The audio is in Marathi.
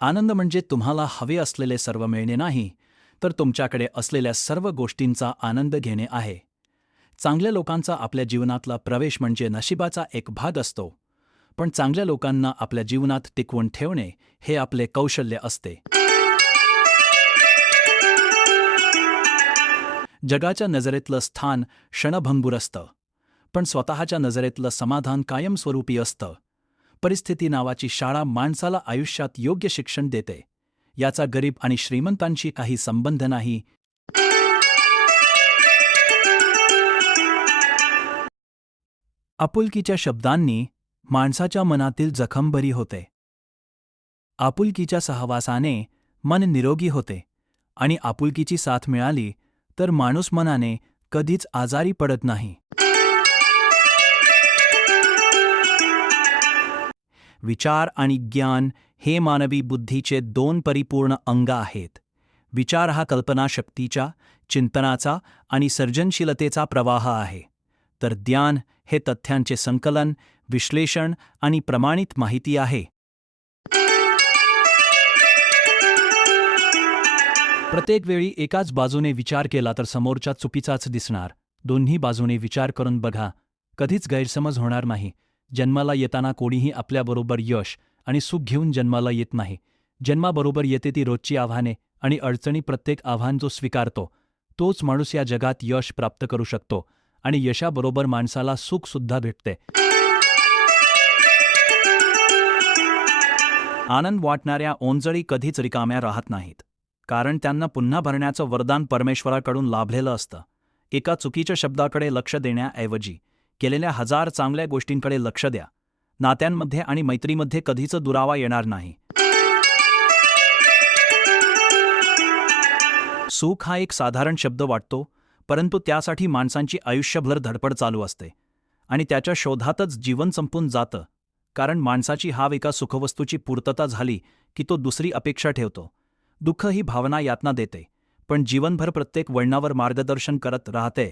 आनंद म्हणजे तुम्हाला हवे असलेले सर्व मिळणे नाही, तर तुमच्याकडे असलेल्या सर्व गोष्टींचा आनंद घेणे आहे. चांगल्या लोकांचा आपल्या जीवनातला प्रवेश म्हणजे नशिबाचा एक भाग असतो, पण चांगल्या लोकांना आपल्या जीवनात टिकवून ठेवणे हे आपले कौशल्य असते. जगाच्या नजरेतलं स्थान क्षणभंगूर असतं, पण स्वतःच्या नजरेतलं समाधान कायमस्वरूपी असतं. परिस्थिती नावाची शाळा माणसाला आयुष्यात योग्य शिक्षण देते. याचा गरीब आणि श्रीमंतांशी काही संबंध नाही. आपुलकीच्या शब्दांनी माणसाच्या मनातील जखम बरी होते. आपुलकीच्या सहवासाने मन निरोगी होते आणि आपुलकीची साथ मिळाली तर माणूस मनाने कधीच आजारी पडत नाही. विचार आणि ज्ञान हे मानवी बुद्धीचे दोन परिपूर्ण अंग आहेत. विचार हा कल्पनाशक्तीचा, चिंतनाचा आणि सर्जनशीलतेचा प्रवाह आहे, तर ज्ञान हे तथ्यांचे संकलन, विश्लेषण आणि प्रमाणित माहिती आहे. प्रत्येक वेळी एकाच बाजूने विचार केला तर समोरच्या चुकीचाच दिसणार. दोन्ही बाजूने विचार करून बघा, कधीच गैरसमज होणार नाही. जन्माला येताना कोणीही आपल्याबरोबर यश आणि सुख घेऊन जन्माला येत नाही. जन्माबरोबर येते ती रोजची आव्हाने आणि अडचणी. प्रत्येक आव्हान जो स्वीकारतो तोच माणूस या जगात यश प्राप्त करू शकतो आणि यशाबरोबर माणसाला सुखसुद्धा भेटते. आनंद वाटणाऱ्या ओंजळी कधीच रिकाम्या राहत नाहीत, कारण त्यांना पुन्हा भरण्याचं वरदान परमेश्वराकडून लाभलेलं असतं. एका चुकीच्या शब्दाकडे लक्ष देण्याऐवजी केलेल्या 1000 चांगल्या गोष्टींकडे लक्ष द्या. नात्यांमध्ये आणि मैत्रीमध्ये कधीच दुरावा येणार नाही. सुख हा एक साधारण शब्द वाटतो, परंतु त्यासाठी माणसांची आयुष्यभर धडपड चालू असते आणि त्याच्या शोधातच जीवन संपून जातं. कारण माणसाची हाव एका सुखवस्तूची पूर्तता झाली की तो दुसरी अपेक्षा ठेवतो. दुःख ही भावना यातना देते, पण जीवनभर प्रत्येक वळणावर मार्गदर्शन करत राहते.